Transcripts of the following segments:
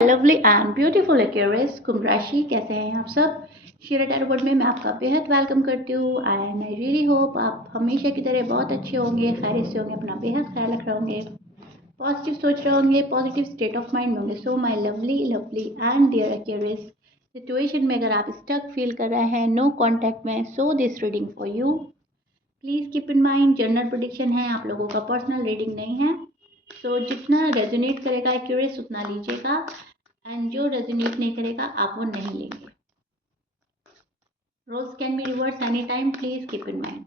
Lovely and beautiful Aquarius कुंभ राशि, कैसे हैं आप सब। शीरा टैरो बोर्ड में मैं आपका बेहद वेलकम करती हूँ एंड आई रियली होप आप हमेशा की तरह बहुत अच्छे होंगे, खैरियत से होंगे, अपना बेहद ख्याल रख रहे होंगे, पॉजिटिव सोच रहे होंगे, पॉजिटिव स्टेट ऑफ माइंड में होंगे। So my lovely lovely and dear Aquarius, situation में अगर आप स्टक फील कर रहे हैं नो कॉन्टैक्ट में, so this reading for you. Please keep in mind general prediction है, आप लोगों का पर्सनल रीडिंग नहीं है। सो जितना रेजोनेट करेगा एक्यूरेस उतना लीजिएगा एंड जो रेजोनेट नहीं करेगा आप वो नहीं लेंगे। Roles can be reverse any time, please keep in mind.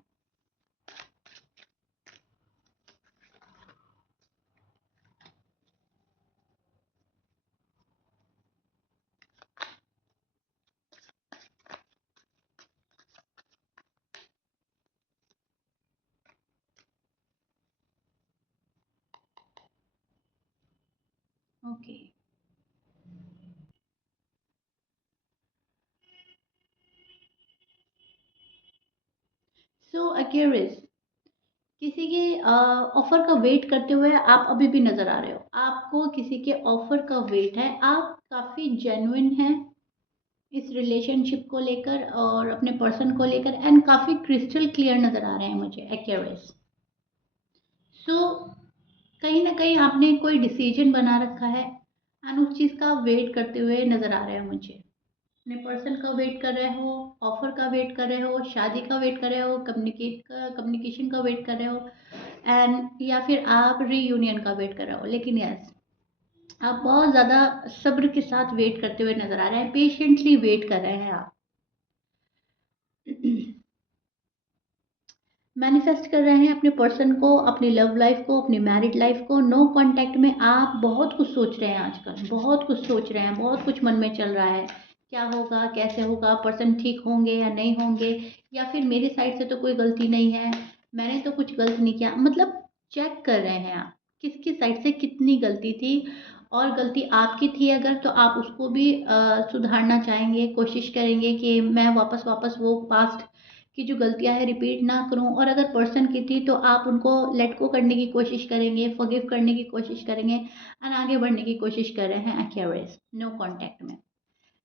Okay, so एक्यूरेस, किसी के ऑफर का वेट करते हुए आप अभी भी नजर आ रहे हो। आपको किसी के ऑफर का वेट है, आप काफी जेन्युइन हैं इस रिलेशनशिप को लेकर और अपने पर्सन को लेकर एंड काफी क्रिस्टल क्लियर नजर आ रहे हैं मुझे एक्यूरेस। सो कहीं ना कहीं आपने कोई डिसीजन बना रखा है एंड उस चीज का वेट करते हुए नजर आ रहे हैं मुझे। अपने पर्सन का वेट कर रहे हो, ऑफर का वेट कर रहे हो, शादी का वेट कर रहे हो, कम्युनिकेशन का वेट कर रहे हो एंड या फिर आप रीयूनियन का वेट कर रहे हो। लेकिन यस, आप बहुत ज़्यादा सब्र के साथ वेट करते हुए नजर आ रहे हैं, पेशेंटली वेट कर रहे हैं आप। मैनिफेस्ट कर रहे हैं अपने पर्सन को, अपनी लव लाइफ को, अपनी मैरिड लाइफ को। नो कांटेक्ट में आप बहुत कुछ सोच रहे हैं, आजकल बहुत कुछ सोच रहे हैं, बहुत कुछ मन में चल रहा है। क्या होगा, कैसे होगा, पर्सन ठीक होंगे या नहीं होंगे, या फिर मेरी साइड से तो कोई गलती नहीं है, मैंने तो कुछ गलत नहीं किया। मतलब चेक कर रहे हैं आप किसकी साइड से कितनी गलती थी, और गलती आपकी थी अगर तो आप उसको भी सुधारना चाहेंगे, कोशिश करेंगे कि मैं वापस वापस वो पास्ट की जो गलतियां है रिपीट ना करूं। और अगर पर्सन की थी तो आप उनको लेट गो करने की कोशिश करेंगे, फॉरगिव करने की कोशिश करेंगे एंड आगे बढ़ने की कोशिश कर रहे हैं एक्वेरियस नो कांटेक्ट में।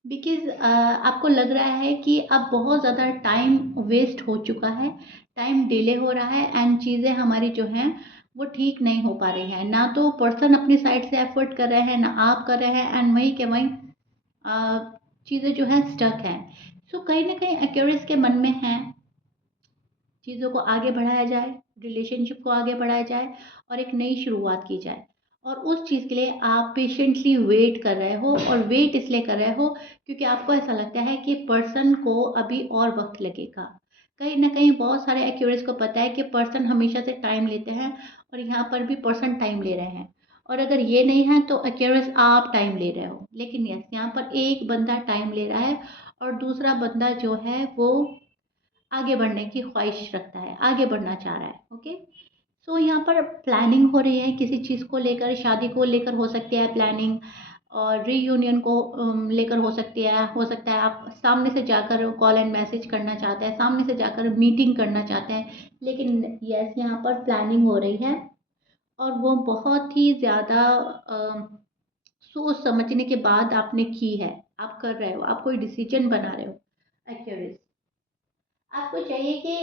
बिकॉज आपको लग रहा है कि अब बहुत ज़्यादा टाइम वेस्ट हो चुका है, टाइम डिले हो रहा है एंड चीज़ें हमारी जो हैं वो ठीक नहीं हो पा रही हैं। ना तो पर्सन अपनी साइड से एफर्ट कर रहे हैं, ना आप कर रहे हैं एंड वहीं के वहीं चीज़ें जो हैं स्टक हैं। सो कहीं ना कहीं एक्वेरियस के मन में है चीज़ों को आगे बढ़ाया जाए, रिलेशनशिप को आगे बढ़ाया जाए और एक नई शुरुआत की जाए। और उस चीज़ के लिए आप पेशेंटली वेट कर रहे हो, और वेट इसलिए कर रहे हो क्योंकि आपको ऐसा लगता है कि पर्सन को अभी और वक्त लगेगा। कहीं ना कहीं बहुत सारे एक्यूरेट्स को पता है कि पर्सन हमेशा से टाइम लेते हैं, और यहाँ पर भी पर्सन टाइम ले रहे हैं। और अगर ये नहीं है तो एक्यूरेट्स आप टाइम ले रहे हो। लेकिन यस, यहाँ पर एक बंदा टाइम ले रहा है और दूसरा बंदा जो है वो आगे बढ़ने की ख्वाहिश रखता है, आगे बढ़ना चाह रहा है। ओके, सो यहाँ पर प्लानिंग हो रही है किसी चीज़ को लेकर, शादी को लेकर हो सकती है प्लानिंग, और रीयूनियन को लेकर हो सकती है। हो सकता है आप सामने से जाकर कॉल एंड मैसेज करना चाहते हैं, सामने से जाकर मीटिंग करना चाहते हैं। लेकिन यस, यहाँ पर प्लानिंग हो रही है और वो बहुत ही ज़्यादा सोच समझने के बाद आपने की है। आप कर रहे हो, आप कोई डिसीजन बना रहे हो एक्यूरेट। आपको चाहिए कि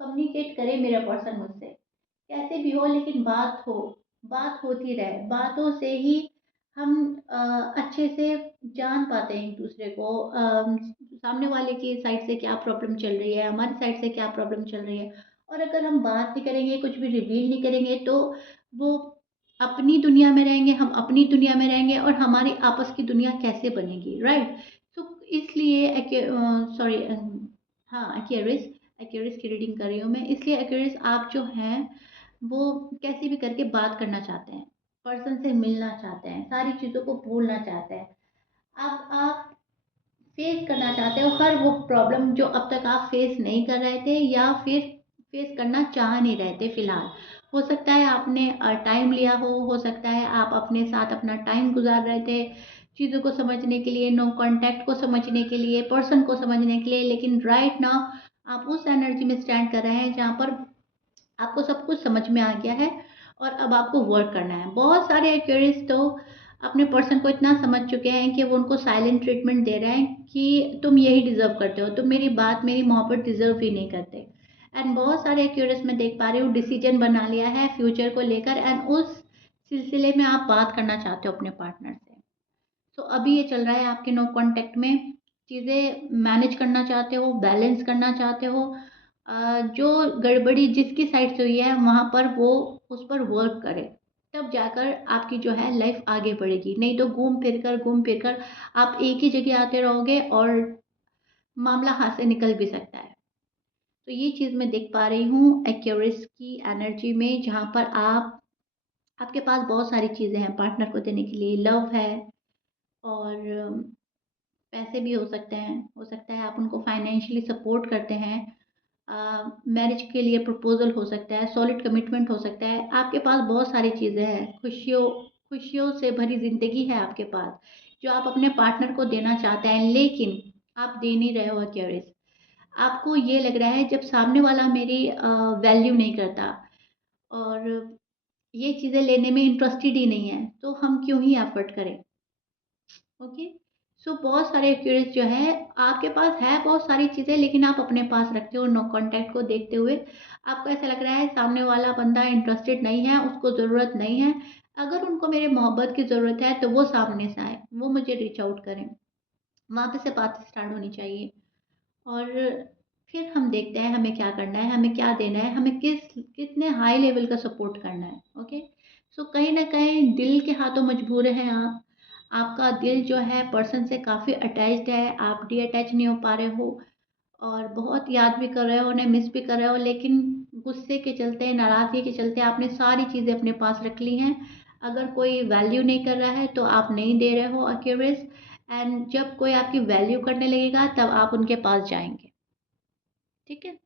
कम्युनिकेट करे मेरा पर्सन मुझसे, कैसे भी हो लेकिन बात हो, बात होती रहे। बातों से ही हम अच्छे से जान पाते हैं एक दूसरे को। सामने वाले की साइड से क्या प्रॉब्लम चल रही है, हमारी साइड से क्या प्रॉब्लम चल रही है। और अगर हम बात नहीं करेंगे, कुछ भी रिवील नहीं करेंगे, तो वो अपनी दुनिया में रहेंगे, हम अपनी दुनिया में रहेंगे, और हमारी आपस की दुनिया कैसे बनेगी, राइट। सो इसलिए सॉरी, हाँ एक्वेरियस, एक्वेरियस की रीडिंग कर रही हूँ मैं। इसलिए एक्वेरियस आप जो हैं वो कैसे भी करके बात करना चाहते हैं, पर्सन से मिलना चाहते हैं, सारी चीज़ों को भूलना चाहते हैं। आप फेस करना चाहते हो हर वो प्रॉब्लम जो अब तक आप फेस नहीं कर रहे थे, या फिर फेस करना चाह नहीं रहे थे फिलहाल। हो सकता है आपने टाइम लिया हो सकता है आप अपने साथ अपना टाइम गुजार रहे थे चीज़ों को समझने के लिए, नो कांटेक्ट को समझने के लिए, पर्सन को समझने के लिए। लेकिन राइट नाउ आप उस एनर्जी में स्टैंड कर रहे हैं जहाँ पर आपको सब कुछ समझ में आ गया है और अब आपको वर्क करना है। बहुत सारे एक्वेरियस तो अपने पर्सन को इतना समझ चुके हैं कि वो उनको साइलेंट ट्रीटमेंट दे रहे हैं कि तुम यही डिजर्व करते हो, तुम मेरी बात, मेरी मोहब्बत डिजर्व ही नहीं करते। एंड बहुत सारे एक्यूरेस में देख पा रही हूँ डिसीजन बना लिया है फ्यूचर को लेकर, एंड उस सिलसिले में आप बात करना चाहते हो अपने पार्टनर से। तो अभी ये चल रहा है आपके नो कांटेक्ट में, चीज़ें मैनेज करना चाहते हो, बैलेंस करना चाहते हो। जो गड़बड़ी जिसकी साइड से हुई है वहाँ पर वो उस पर वर्क करे, तब जाकर आपकी जो है लाइफ आगे बढ़ेगी। नहीं तो घूम फिर कर आप एक ही जगह आते रहोगे और मामला हाथ से निकल भी सकता है। तो ये चीज़ मैं देख पा रही हूँ एक्यूरिस की एनर्जी में, जहाँ पर आपके पास बहुत सारी चीज़ें हैं पार्टनर को देने के लिए। लव है, और पैसे भी हो सकते हैं, हो सकता है आप उनको फाइनेंशियली सपोर्ट करते हैं। मैरिज के लिए प्रपोजल हो सकता है, सॉलिड कमिटमेंट हो सकता है। आपके पास बहुत सारी चीज़ें हैं, खुशियों खुशियों से भरी ज़िंदगी है आपके पास, जो आप अपने पार्टनर को देना चाहते हैं, लेकिन आप दे नहीं रहे हो क्यूरियस। आपको ये लग रहा है जब सामने वाला मेरी वैल्यू नहीं करता और ये चीज़ें लेने में इंटरेस्टेड ही नहीं है, तो हम क्यों ही एफर्ट करें। ओके। सो बहुत सारे एक्यूरेस जो है आपके पास है, बहुत सारी चीज़ें, लेकिन आप अपने पास रखते हो नो कांटेक्ट को देखते हुए। आपको ऐसा लग रहा है सामने वाला बंदा इंटरेस्टेड नहीं है, उसको ज़रूरत नहीं है। अगर उनको मेरे मोहब्बत की ज़रूरत है तो वो सामने से आए, वो मुझे रीच आउट करें, वहाँ पे से बात स्टार्ट होनी चाहिए। और फिर हम देखते हैं हमें क्या करना है, हमें क्या देना है, हमें कितने हाई लेवल का सपोर्ट करना है। ओके। सो कहीं ना कहीं दिल के हाथों मजबूर हैं आप। आपका दिल जो है पर्सन से काफ़ी अटैच्ड है, आप डी अटैच नहीं हो पा रहे हो, और बहुत याद भी कर रहे हो, उन्हें मिस भी कर रहे हो, लेकिन गुस्से के चलते, नाराज़गी के चलते आपने सारी चीज़ें अपने पास रख ली हैं। अगर कोई वैल्यू नहीं कर रहा है तो आप नहीं दे रहे हो एक्यूरेस, एंड जब कोई आपकी वैल्यू करने लगेगा तब आप उनके पास जाएंगे। ठीक है।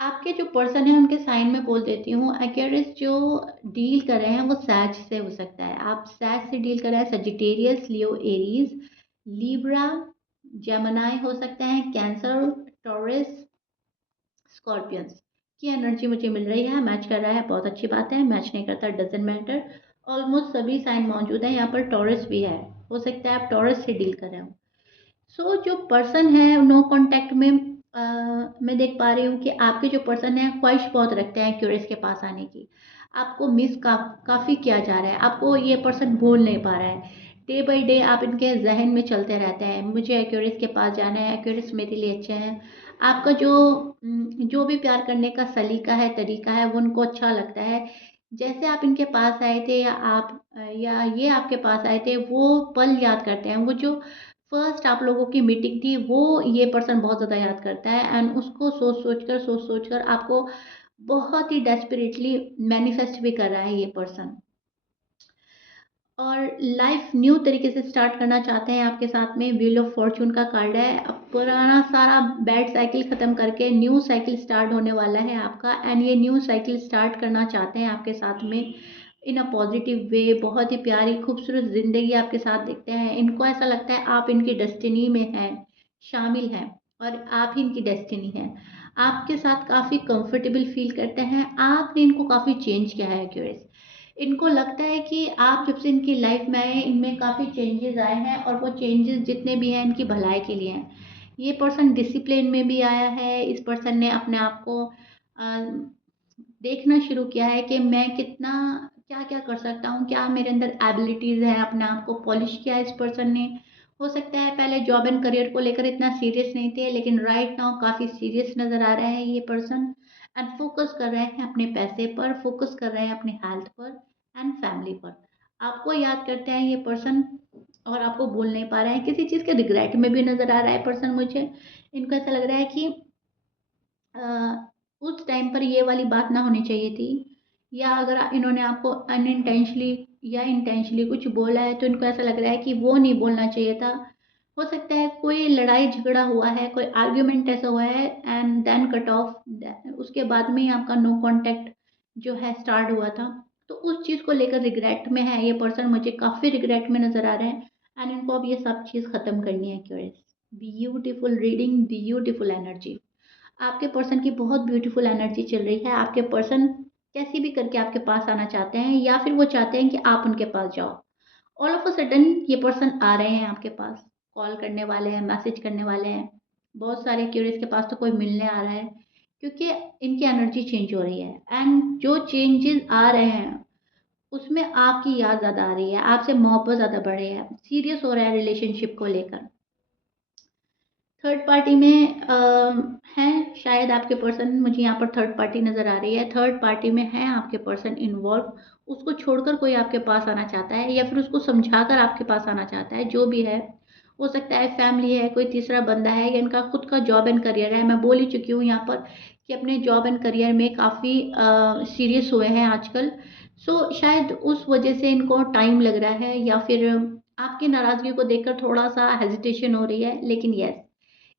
आपके जो पर्सन है उनके साइन में बोल देती हूँ, एक्वेरियस जो डील कर रहे हैं वो सैज से हो सकता है, आप सैज से डील कर रहे हैं, सजिटेरियस, लियो, एरीज, लिब्रा, जेमिनी हो सकता है, कैंसर, टॉरस, स्कॉर्पियंस की एनर्जी मुझे मिल रही है। मैच कर रहा है, बहुत अच्छी बात है। मैच नहीं करता, डजेंट मैटर। ऑलमोस्ट सभी साइन मौजूद हैं, यहाँ पर टॉरस भी है, हो सकता है आप टॉरस से डील कर रहे हो। सो जो पर्सन है नो कांटेक्ट में, मैं देख पा रही हूँ कि आपके जो पर्सन है ख्वाहिश बहुत रखते हैं क्यूरियस के पास आने की। आपको मिस काफ़ी किया जा रहा है, आपको ये पर्सन भूल नहीं पा रहा है। डे बाई डे आप इनके जहन में चलते रहते हैं, मुझे एक्यूरियस के पास जाना है, एक्यूरियस मेरे लिए अच्छे हैं। आपका जो भी प्यार करने का सलीका है, तरीका है, वो उनको अच्छा लगता है। जैसे आप इनके पास आए थे, या ये आपके पास आए थे, वो पल याद करते हैं। वो जो फर्स्ट आप लोगों की मीटिंग थी, वो ये पर्सन बहुत ज़्यादा याद करता है, एंड उसको सोच सोच कर आपको बहुत ही डेस्परेटली मैनिफेस्ट भी कर रहा है ये पर्सन। और लाइफ न्यू तरीके से स्टार्ट करना चाहते हैं आपके साथ में। व्हील ऑफ फॉर्चून का कार्ड है, अब पुराना सारा बैड साइकिल ख़त्म करके न्यू साइकिल स्टार्ट होने वाला है आपका, एंड ये न्यू साइकिल स्टार्ट करना चाहते हैं आपके साथ में इन अ पॉजिटिव वे। बहुत ही प्यारी खूबसूरत ज़िंदगी आपके साथ देखते हैं। इनको ऐसा लगता है आप इनकी डेस्टिनी में हैं, शामिल हैं, और आप ही इनकी डेस्टिनी हैं। आपके साथ काफ़ी कंफर्टेबल फील करते हैं। आपने इनको काफ़ी चेंज किया है क्यूरियस। इनको लगता है कि आप जब से इनकी लाइफ में आए, इनमें काफ़ी चेंजेस आए हैं, और वो चेंजेस जितने भी हैं इनकी भलाई के लिए हैं। ये पर्सन डिसिप्लिन में भी आया है। इस पर्सन ने अपने आप को देखना शुरू किया है कि मैं कितना क्या क्या कर सकता हूँ, क्या मेरे अंदर एबिलिटीज़ हैं। अपने आप को पॉलिश किया है इस पर्सन ने। हो सकता है पहले जॉब एंड करियर को लेकर इतना सीरियस नहीं थे, लेकिन राइट नाउ काफ़ी सीरियस नज़र आ रहा है ये पर्सन, एंड फोकस कर रहे हैं अपने पैसे पर, फोकस कर रहे हैं अपने हेल्थ पर एंड फैमिली पर। आपको याद करते हैं ये पर्सन, और आपको भूल नहीं पा रहे हैं। किसी चीज़ के रिग्रेट में भी नज़र आ रहा है पर्सन मुझे। इनको ऐसा लग रहा है कि अ, उस टाइम पर ये वाली बात ना होनी चाहिए थी, या अगर इन्होंने आपको अनइंटेंशनली या इंटेंशनली कुछ बोला है तो इनको ऐसा लग रहा है कि वो नहीं बोलना चाहिए था। हो सकता है कोई लड़ाई झगड़ा हुआ है, कोई आर्ग्यूमेंट ऐसा हुआ है, एंड देन कट ऑफ, उसके बाद में ही आपका नो कांटेक्ट जो है स्टार्ट हुआ था। तो उस चीज़ को लेकर रिग्रेट में है ये पर्सन, मुझे काफ़ी रिग्रेट में नज़र आ रहे हैं, एंड इनको अब ये सब चीज़ ख़त्म करनी है curious. Beautiful reading, beautiful energy. आपके पर्सन की बहुत ब्यूटीफुल एनर्जी चल रही है। आपके पर्सन कैसी भी करके आपके पास आना चाहते हैं, या फिर वो चाहते हैं कि आप उनके पास जाओ, ऑल ऑफ अ सडन ये पर्सन आ रहे हैं आपके पास, कॉल करने वाले हैं, मैसेज करने वाले हैं। बहुत सारे क्यूरियस के पास तो कोई मिलने आ रहा है, क्योंकि इनकी एनर्जी चेंज हो रही है एंड जो चेंजेस आ रहे हैं उसमें आपकी याद ज़्यादा आ रही है, आपसे मोहब्बत ज़्यादा बढ़ रही है, सीरियस हो रहा है रिलेशनशिप को लेकर। थर्ड पार्टी में हैं शायद आपके पर्सन, मुझे यहाँ पर थर्ड पार्टी नज़र आ रही है। थर्ड पार्टी में है आपके पर्सन इन्वॉल्व, उसको छोड़कर कोई आपके पास आना चाहता है या फिर उसको समझाकर आपके पास आना चाहता है, जो भी है। हो सकता है फैमिली है, कोई तीसरा बंदा है या इनका खुद का जॉब एंड करियर है। मैं बोल ही चुकी हूँ यहाँ पर कि अपने जॉब एंड करियर में काफ़ी सीरियस हुए हैं आजकल। सो शायद उस वजह से इनको टाइम लग रहा है या फिर आपकी नाराज़गी को देखकर थोड़ा सा हेजिटेशन हो रही है, लेकिन यस,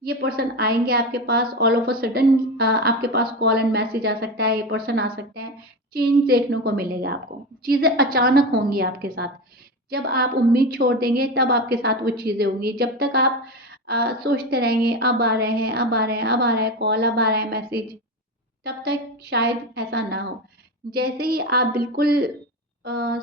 ये पर्सन आएंगे आपके पास ऑल ऑफ अ सडन। आपके पास कॉल एंड मैसेज आ सकता है, ये पर्सन आ सकते हैं, चेंज देखने को मिलेगा आपको, चीज़ें अचानक होंगी आपके साथ। जब आप उम्मीद छोड़ देंगे तब आपके साथ वो चीज़ें होंगी। जब तक आप सोचते रहेंगे अब आ रहे हैं, अब आ रहे हैं, अब आ रहा है कॉल, अब आ रहा है मैसेज, तब तक शायद ऐसा ना हो। जैसे ही आप बिल्कुल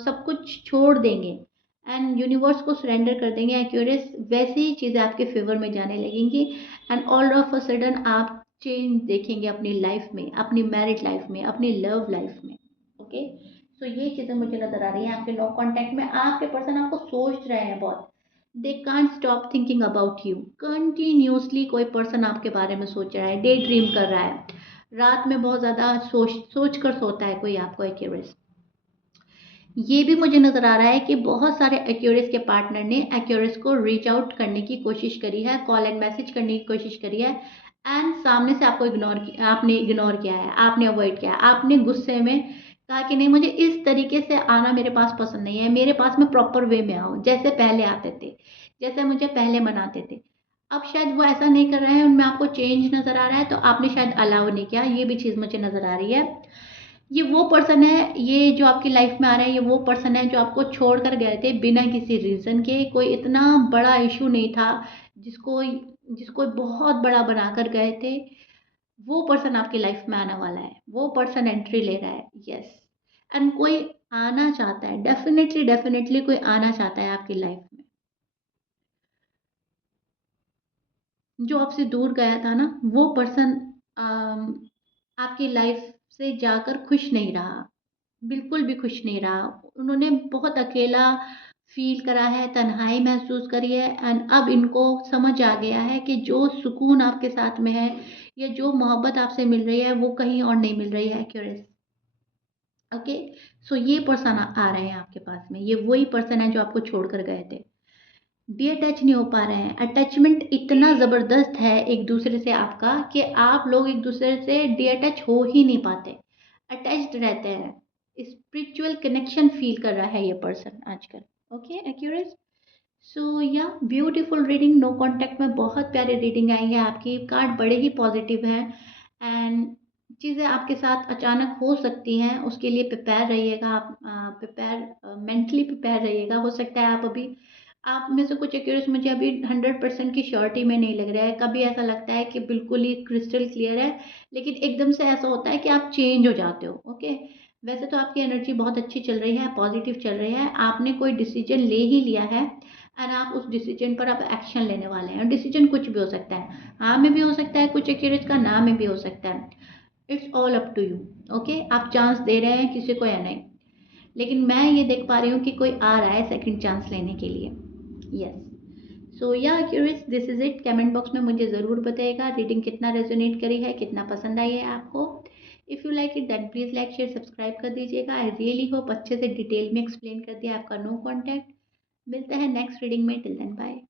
सब कुछ छोड़ देंगे एंड यूनिवर्स को सरेंडर कर देंगे एक्यूरेस, वैसे ही चीज़ें आपके फेवर में जाने लगेंगी and all of a sudden आप चेंज देखेंगे अपनी लाइफ में, अपनी मैरिड लाइफ में, अपनी लव लाइफ में। ओके, सो ये चीज़ें मुझे नज़र आ रही हैं आपके नो कांटेक्ट में। आपके पर्सन आपको सोच रहे हैं बहुत, they can't stop thinking about you. Continuously कोई पर्सन आपके बारे में सोच रहा है, डे ड्रीम कर रहा है, रात में बहुत ज़्यादा सोच सोच कर सोता है कोई आपको एक्यूरेस। ये भी मुझे नज़र आ रहा है कि बहुत सारे एक्यूरेस के पार्टनर ने एक्यूरेस को रीच आउट करने की कोशिश करी है, कॉल एंड मैसेज करने की कोशिश करी है एंड सामने से आपको आपने इग्नोर किया है, आपने अवॉइड किया है, आपने गुस्से में कहा कि नहीं, मुझे इस तरीके से आना मेरे पास पसंद नहीं है, मेरे पास में प्रॉपर वे में आओ, जैसे पहले आते थे, जैसे मुझे पहले मनाते थे। अब शायद वो ऐसा नहीं कर रहे हैं, उनमें आपको चेंज नज़र आ रहा है, तो आपने शायद अलाउ नहीं किया, ये भी चीज़ मुझे नज़र आ रही है। ये वो पर्सन है, ये जो आपकी लाइफ में आ रहा है, ये वो पर्सन है जो आपको छोड़कर गए थे बिना किसी रीज़न के। कोई इतना बड़ा इशू नहीं था जिसको जिसको बहुत बड़ा बनाकर गए थे। वो पर्सन आपकी लाइफ में आने वाला है, वो पर्सन एंट्री ले रहा है, यस। एंड कोई आना चाहता है, डेफिनेटली डेफिनेटली कोई आना चाहता है आपकी लाइफ में। जो आपसे दूर गया था ना, वो पर्सन आपकी लाइफ से जाकर खुश नहीं रहा, बिल्कुल भी खुश नहीं रहा। उन्होंने बहुत अकेला फ़ील करा है, तन्हाई महसूस करी है एंड अब इनको समझ आ गया है कि जो सुकून आपके साथ में है या जो मोहब्बत आपसे मिल रही है, वो कहीं और नहीं मिल रही है एक्यूरेस। ओके, सो ये पर्सन आ रहे हैं आपके पास में, ये वही पर्सन है जो आपको छोड़कर गए थे। डीअटैच नहीं हो पा रहे हैं, अटैचमेंट इतना ज़बरदस्त है एक दूसरे से आपका कि आप लोग एक दूसरे से डीअटैच हो ही नहीं पाते, अटैच्ड रहते हैं। स्पिरिचुअल कनेक्शन फील कर रहा है ये पर्सन आजकल। ओके एक्यूरेट, सो या ब्यूटीफुल रीडिंग, नो कांटेक्ट में बहुत प्यारी रीडिंग आई है आपकी, कार्ड बड़े ही पॉजिटिव हैं एंड चीज़ें आपके साथ अचानक हो सकती हैं, उसके लिए प्रिपेयर रहिएगा आप, प्रिपेयर मेंटली प्रिपेयर रहिएगा। हो सकता है आप अभी, आप में से कुछ एक्यूरेट्स मुझे अभी 100% की श्योरिटी में नहीं लग रहा है, कभी ऐसा लगता है कि बिल्कुल ही क्रिस्टल क्लियर है, लेकिन एकदम से ऐसा होता है कि आप चेंज हो जाते हो। ओके, वैसे तो आपकी एनर्जी बहुत अच्छी चल रही है, पॉजिटिव चल रही है, आपने कोई डिसीजन ले ही लिया है एंड आप उस डिसीजन पर अब एक्शन लेने वाले हैं। डिसीजन कुछ भी हो सकता है, हाँ में भी हो सकता है, कुछ एक्यूरेट्स का ना में भी हो सकता है। It's all up to you. Okay, आप चांस दे रहे हैं किसी को या नहीं, लेकिन मैं ये देख पा रही हूँ कि कोई आ रहा है सेकंड चांस लेने के लिए। यस, सो या curious, this is it. Comment box में मुझे ज़रूर बताइएगा रीडिंग कितना रेजोनेट करी है, कितना पसंद आई है आपको। If you like it then please like share subscribe कर दीजिएगा। आई रियली होप अच्छे से डिटेल में एक्सप्लेन कर दिया आपका नो कॉन्टैक्ट। मिलते हैं नेक्स्ट रीडिंग में, टिल देन बाय।